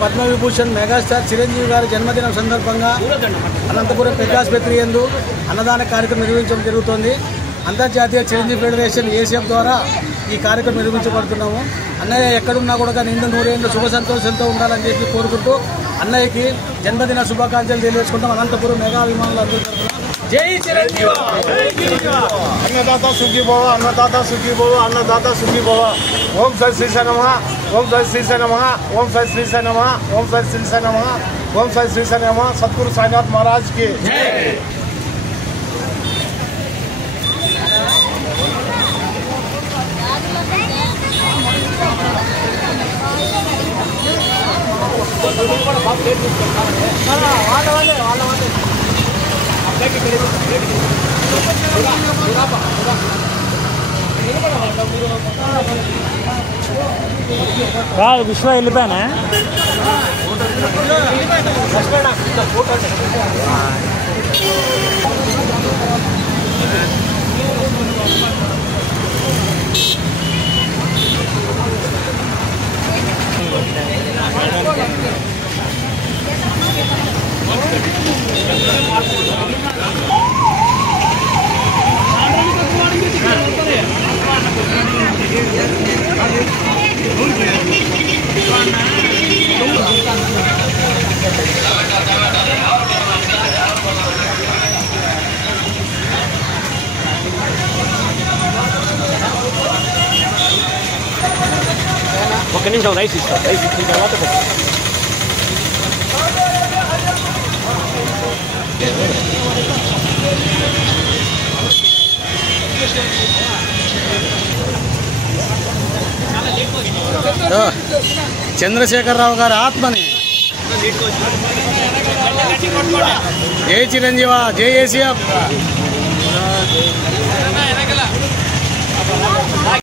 Padma Vibhushan megastar Chiranjeevi గారి జన్మదినం సందర్భంగా అనంతపురం పెద్దాసుపత్రి యందు అన్నదాన కార్యక్రమం నిర్వహించడం జరుగుతోంది. అంతర్జాతీయ చిరంజీవి ఫెడరేషన్ ఏసీఎఫ్ ద్వారా ఈ కార్యక్రమం నిర్వహించబడుతున్నాము. అన్నయ్య ఎక్కడున్నా కూడా నిండు నూరేళ్ళు శుభ సంతోషంతో ఉండాలని చెప్పి కోరుకుంటూ అన్నయ్యకి జన్మదిన శుభాకాంక్షలు తెలియజేసుకుంటాం. అనంతపురం మెగా అభిమానులు అందరూ జై చిరంజీవి. अन्नदाता सुखी भव, अन्नदाता सुखी भव, अन्नदाता सुखी भव। ओम साई श्री साई नमः, ओम साई श्री साई नमः, ओम साई श्री साई नमः, ओम साई श्री साई नमः, ओम साई श्री साई नमः। सतगुरु साईनाथ महाराज की जय। విశ్వ వెళ్ళిపోయానా ఒక నిమిషం రైస్ ఇస్తా. రైస్ ఇచ్చిన తర్వాత చంద్రశేఖరరావు గారి ఆత్మని జై చిరంజీవ, జై ఏసీఎఫ్.